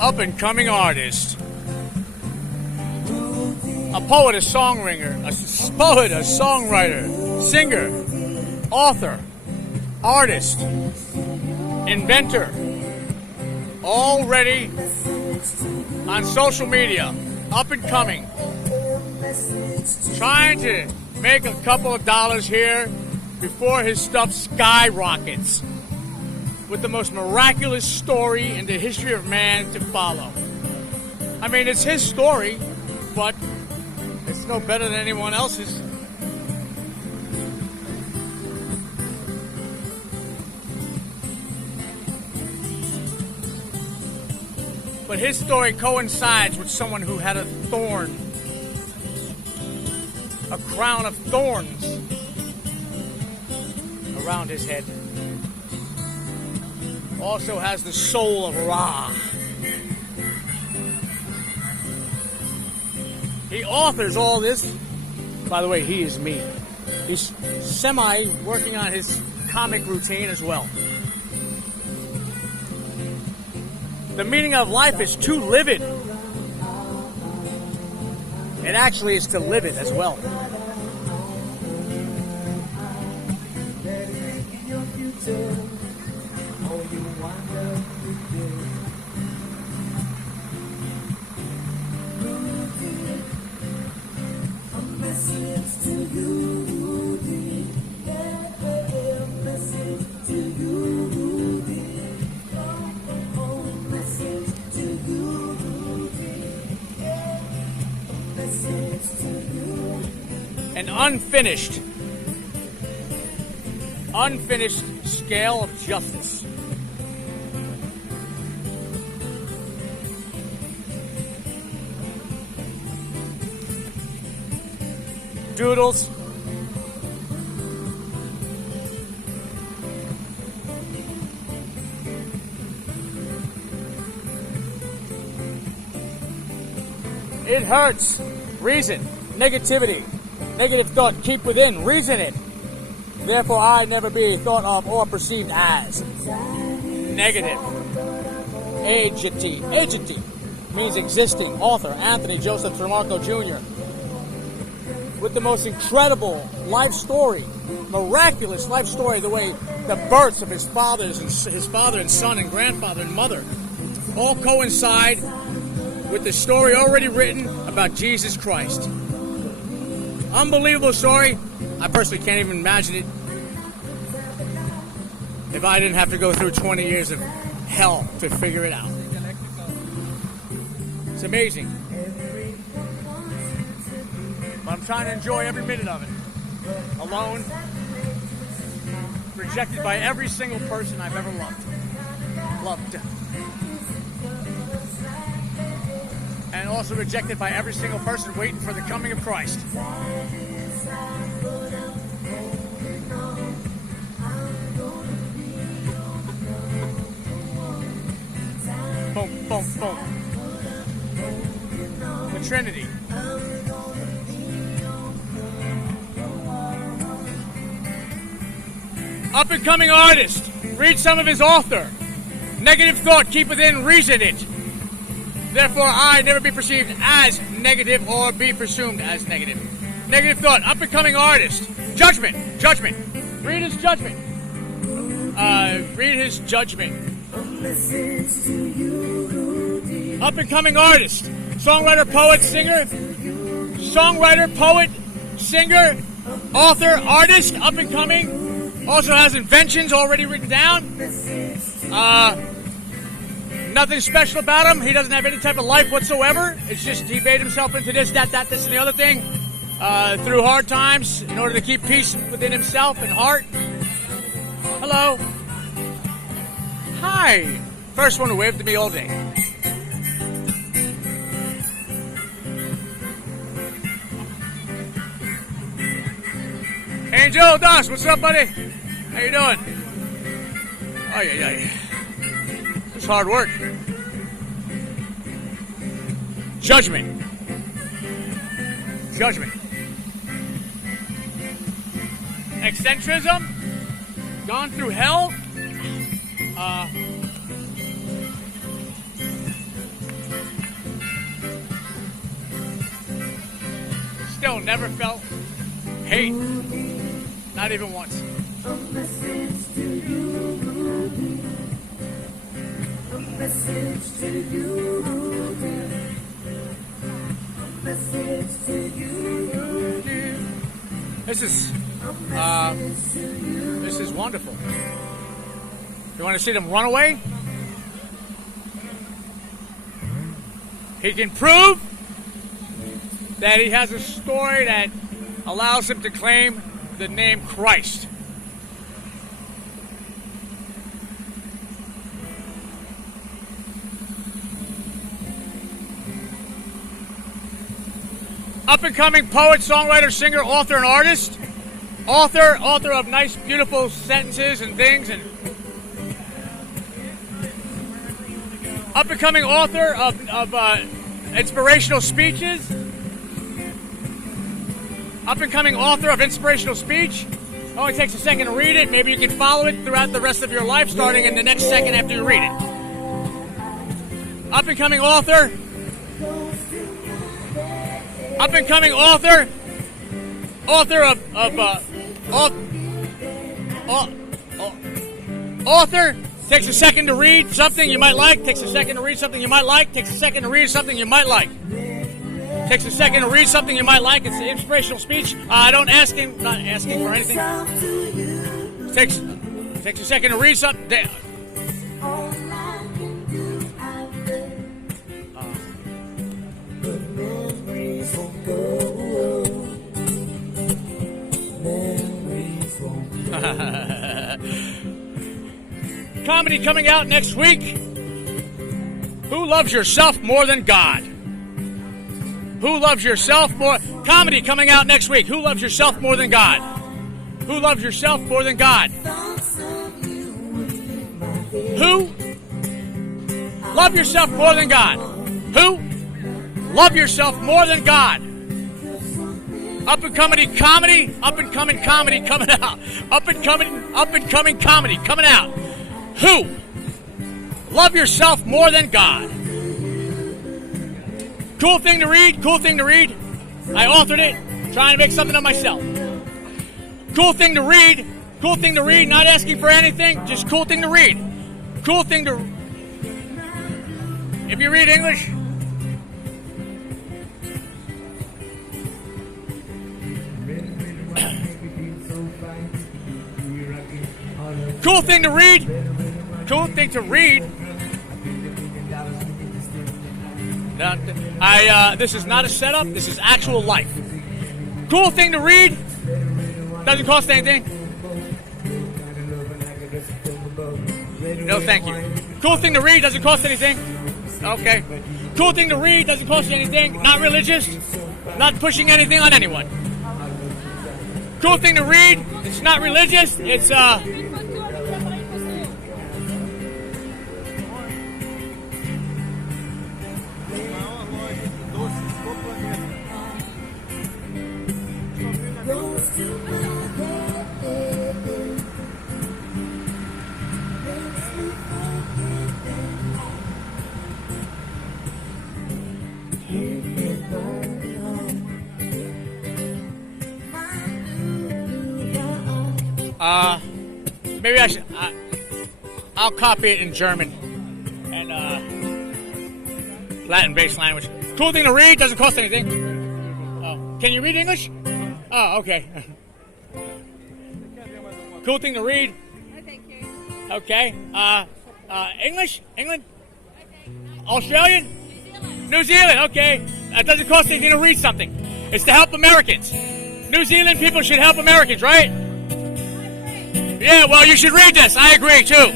up-and-coming artist. A poet, a songwriter, a songwriter, singer, author, artist, inventor, already on social media, up-and-coming, trying to make a couple of dollars here before his stuff skyrockets with the most miraculous story in the history of man to follow. I mean, it's his story, but it's no better than anyone else's. But his story coincides with someone who had a thorn, a crown of thorns around his head. Also has the soul of Ra. He authors all this. By the way, he is me. He's working on his comic routine as well. The meaning of life is to live it. It actually is to live it as well. An unfinished scale of justice. Doodles. It hurts. Reason. Negativity. Negative thought. Keep within. Reason it. Therefore, I never be thought of or perceived as. Negative. Agency. Agency means existing. Author Anthony Joseph Tremarco Jr. with the most incredible life story, miraculous life story, the way the births of his father and son and grandfather and mother all coincide with the story already written about Jesus Christ. Unbelievable story. I personally can't even imagine it if I didn't have to go through 20 years of hell to figure it out. It's amazing. But I'm trying to enjoy every minute of it. Alone. Rejected by every single person I've ever loved. And also rejected by every single person waiting for the coming of Christ. Boom, boom, boom. The Trinity. Up-and-coming artist. Read some of his author. Negative thought, keep within, reason it. Therefore, I never be perceived as negative or be presumed as negative. Negative thought, up-and-coming artist. Judgment, judgment. Read his judgment. Read his judgment. Up-and-coming artist. Songwriter, poet, singer. Songwriter, poet, singer, author, artist, up-and-coming. Also has inventions already written down. Nothing special about him. He doesn't have any type of life whatsoever. It's just he made himself into this, that, this, and the other thing through hard times in order to keep peace within himself and heart. Hello. Hi. First one to wave to me all day. Angel Das, what's up, buddy? How you doing? Oh, yeah. It's hard work. Judgment. Judgment. Eccentricism. Gone through hell. still never felt hate. Not even once. A message to you. A message to you. A message to you. This is wonderful. You want to see them run away? He can prove that he has a story that allows him to claim the name Christ. Up-and-coming poet, songwriter, singer, author, and artist. Author of nice, beautiful sentences and things. And up-and-coming author of inspirational speeches. Up-and-coming author of inspirational speech. It only takes a second to read it. Maybe you can follow it throughout the rest of your life, starting in the next second after you read it. Up-and-coming author. Up-and-coming author. Author takes a second to read something you might like. Takes a second to read something you might like. Takes a second to read something you might like. Takes a second to read something you might like. It's an inspirational speech. Not asking for anything. Takes a second to read something. Comedy coming out next week. Who loves yourself more than God? Who loves yourself more? Comedy coming out next week. Who loves yourself more than God? Who loves yourself more than God? Who love yourself more than God? Who love yourself more than God? Up-and-coming comedy coming out. Up-and-coming comedy coming out. Who love yourself more than God? Cool thing to read. I authored it, trying to make something of myself. Cool thing to read, not asking for anything, just cool thing to read. Cool thing to... If you read English... Cool thing to read. This is not a setup. This is actual life. Cool thing to read. Doesn't cost anything. No, thank you. Cool thing to read. Doesn't cost anything. Okay. Cool thing to read. Doesn't cost you anything. Not religious. Not pushing anything on anyone. Cool thing to read. It's not religious. It's maybe I should. I'll copy it in German and Latin-based language. Cool thing to read, doesn't cost anything. Oh, can you read English? Oh, okay. Cool thing to read. Okay. English? England? Australian? New Zealand. Okay. That doesn't cost anything to read something. It's to help Americans. New Zealand people should help Americans, right? Yeah, well, you should read this. I agree, too.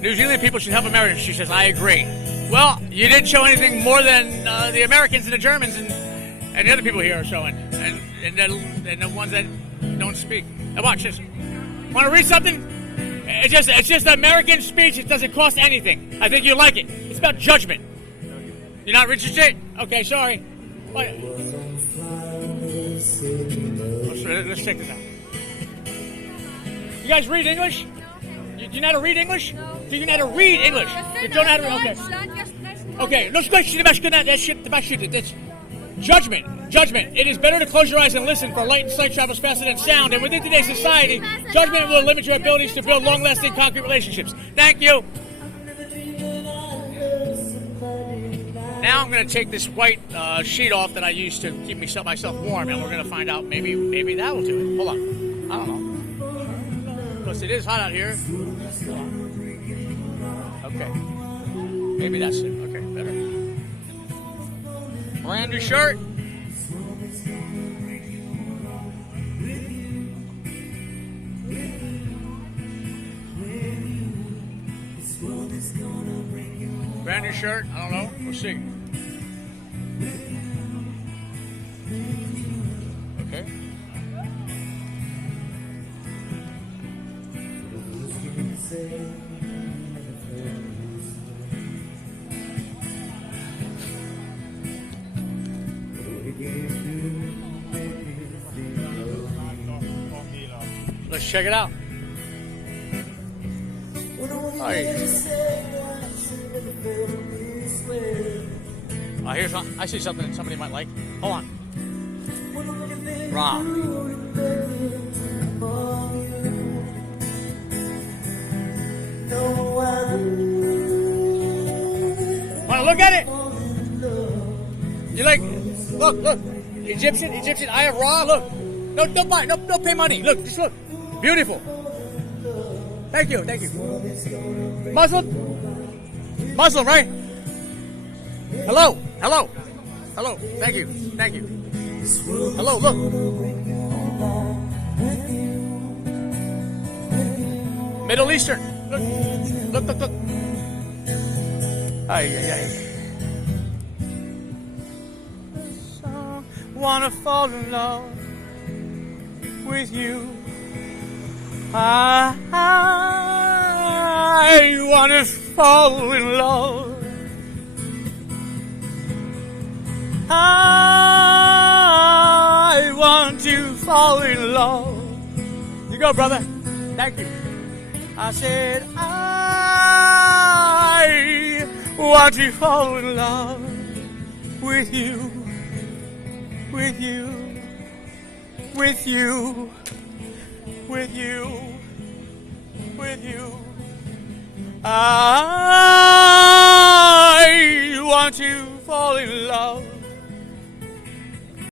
New Zealand people should help Americans. She says, I agree. Well, you didn't show anything more than the Americans and the Germans and the other people here are showing. And the ones that don't speak. Now watch this. Want to read something? It's just an American speech. It doesn't cost anything. I think you like it. It's about judgment. You're not interested? Okay, sorry. What? Let's check this out. You guys read English? Do you know how to read English? Do you know how to read English? You don't know how to read? Okay. Okay, let's question about that shit. That's judgment. Judgment. It is better to close your eyes and listen, for light and sight travels faster than sound. And within today's society, judgment will limit your abilities to build long-lasting concrete relationships. Thank you. Now I'm going to take this white sheet off that I use to keep myself warm, and we're going to find out maybe that will do it. Hold on. I don't know. Because it is hot out here. Okay. Maybe that's it. Okay, better. Brand new shirt. Brand new shirt. I don't know. We'll see. Okay. Let's check it out. Here's I see something that somebody might like. Hold on. Raw. Want to look at it? You like? Look. Egyptian. I have raw. Look. No, don't buy. No, don't pay money. Look, just look. Beautiful. Thank you. Muslim, right? Hello. Thank you. Hello, look. Middle Eastern. Look. Ay. So, wanna fall in love with you. I wanna fall in love. I want to fall in love. You go, brother. Thank you. I said, I want to fall in love with you. I want to fall in love